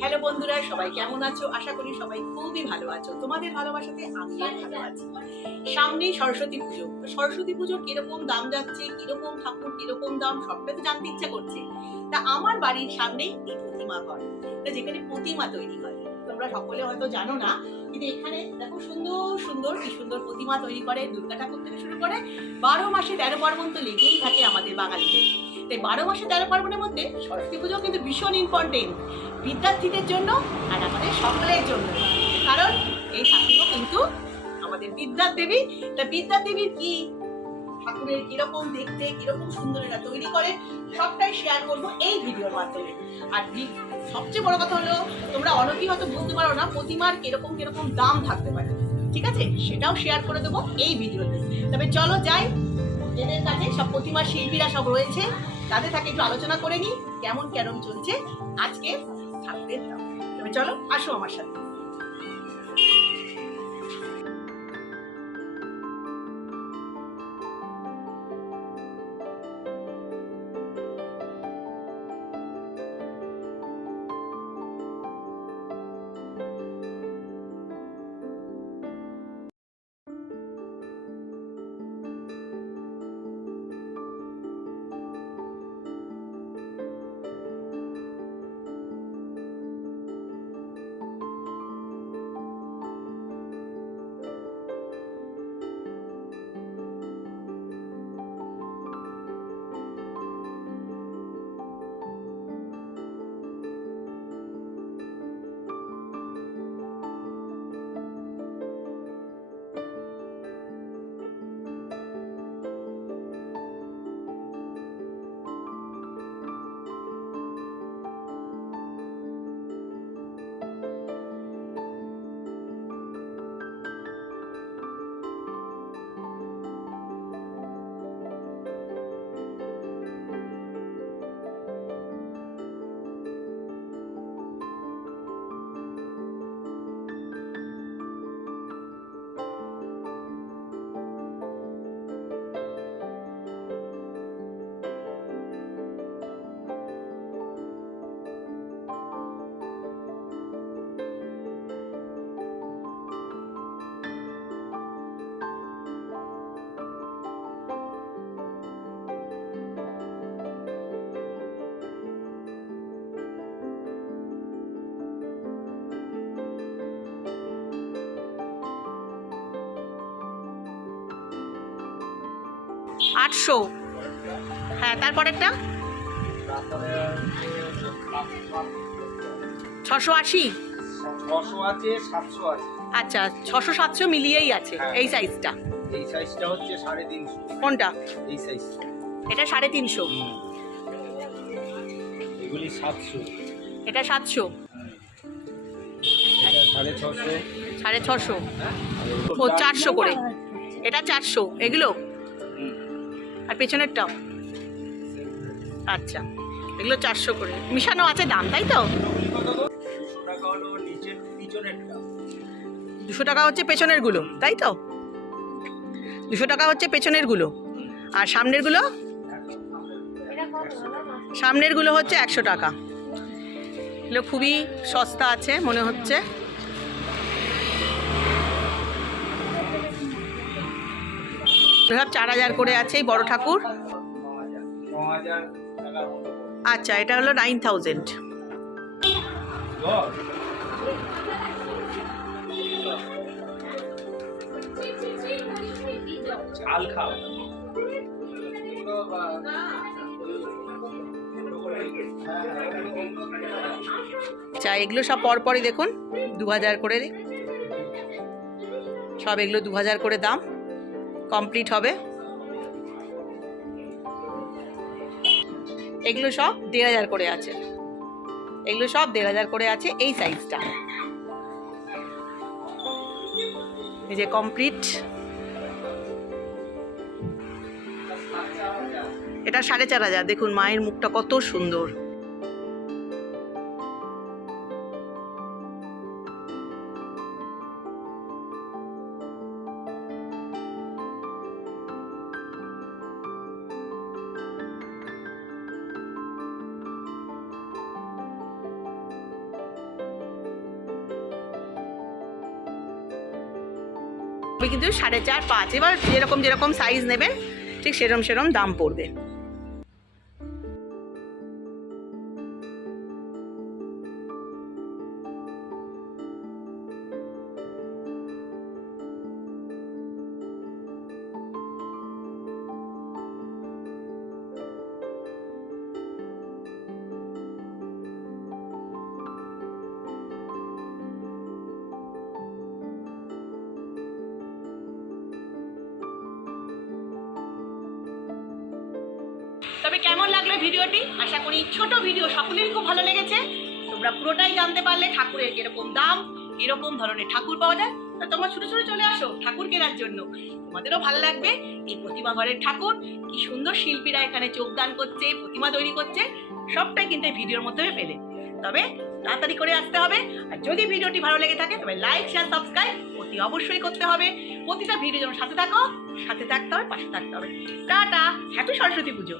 Hello বন্ধুরা, সবাই কেমন আছো? আশা করি সবাই খুবই ভালো আছো। তোমাদের ভালোবাসাতে আমিও ভালো আছি। সামনেই সরস্বতী পুজো। সরস্বতী পুজোর কীরকম দাম যাচ্ছে, কীরকম ঠাকুর, কীরকম দাম, সবটা তো জানতে ইচ্ছা করছে। তা আমার বাড়ির সামনেই এই প্রতিমা ঘর। যেখানে প্রতিমা তৈরি হয়। তোমরা সকলে হয়তো জানো না, কিন্তু এখানে দেখো সুন্দর সুন্দর, কি সুন্দর প্রতিমা তৈরি করে, দুর্গা ঠাকুর থেকে শুরু করে বারো মাসে তেরো পার্বণ তো লেগেই থাকে আমাদের বাঙালিদের। তাই বারো মাসে তেরো পার্বণের মধ্যে সরস্বতী পুজো কিন্তু ভীষণ ইম্পর্টেন্ট বিদ্যার্থীদের জন্য আর আমাদের সকলের জন্য। কারণ এই ঠাকুরও কিন্তু আমাদের বিদ্যার দেবী। তা বিদ্যার দেবীর কি? ঠাকুরের কীরকম দেখতে, কীরকম সুন্দর এরা তৈরি করে, সবটাই শেয়ার করব এই ভিডিওর মাধ্যমে। আর সবচেয়ে বড় কথা হলো, তোমরা অনেকেই হয়তো বুঝতে পারো না, প্রতিমার কীরকম কীরকম দাম থাকতে পারে। ঠিক আছে? সেটাও শেয়ার করে দেবো এই ভিডিওতে তবে চলো যাই, এদের কাছে সব প্রতিমার শিল্পীরা সব রয়েছে। তাদের সাথে একটু আলোচনা করে নিই কেমন কেরম চলছে আজকে দাম তবে চলো, আসো আমার সাথে। আটশো। হ্যাঁ তারপরেরটা? ছশো আশি? আচ্ছা ছশো সাতশো মিলিয়েই আছে হ্যাঁ। এই সাইজটা এই সাইজটা হচ্ছে সাড়ে তিনশো। কোনটা? এই সাইজটা এটা সাড়ে তিনশো। এগুলি সাতশো। এটা সাতশো। সাড়ে ছশো। সাড়ে ছশো। ও চারশো করে। এটা চারশো। এগুলো? আর পেছনেরটাও আচ্ছা এগুলো চারশো করে। মিশানো আছে দাম, তাই তো? দুশো টাকা হচ্ছে পেছনের পেছনেরগুলো তাই তো? দুশো টাকা হচ্ছে পেছনেরগুলো। আর সামনেরগুলো সামনেরগুলো হচ্ছে একশো টাকা। এগুলো খুবই সস্তা আছে, মনে হচ্ছে। সব চার হাজার করে আছে এই বড় ঠাকুর। আচ্ছা এটা হলো নাইন থাউজেন্ড আচ্ছা এগুলো সব পরপরই দেখুন দু হাজার করে সব এগুলো দু হাজার করে দাম। কমপ্লিট হবে। এগুলো সব দেড় হাজার করে আছে। এগুলো সব দেড় হাজার করে আছে এই সাইজটা এই যে কমপ্লিট। এটা সাড়ে চার হাজার। দেখুন মায়ের মুখটা কত সুন্দর। কিন্তু সাড়ে চার পাঁচ এবার যেরকম যেরকম সাইজ নেবেন ঠিক সেরম সেরম দাম পড়বে। তবে কেমন লাগল ভিডিওটি? আশা করি ছোট ভিডিও সকলেরই খুব ভালো লেগেছে। তোমরা পুরোটাই জানতে পারলে ঠাকুরের কীরকম দাম এরকম ধরনের ঠাকুর পাওয়া যায়। তা তোমরা ছোট ছোট চলে আসো ঠাকুর কেনার জন্য। তোমাদেরও ভালো লাগবে। এই প্রতিমা ঘরের ঠাকুর, কি সুন্দর শিল্পীরা এখানে যোগদান করছে, প্রতিমা তৈরি করছে, সবটাই কিন্তু এই ভিডিওর মাধ্যমে পেলে। তবে তাড়াতাড়ি করে আসতে হবে। আর যদি ভিডিওটি ভালো লেগে থাকে, তবে লাইক শেয়ার সাবস্ক্রাইব অতি অবশ্যই করতে হবে। প্রতিটা ভিডিও যেমন সাথে থাকো, সাথে থাকতে হবে, পাশে থাকতে হবে। টাটা! হ্যাপি সরস্বতী পুজো।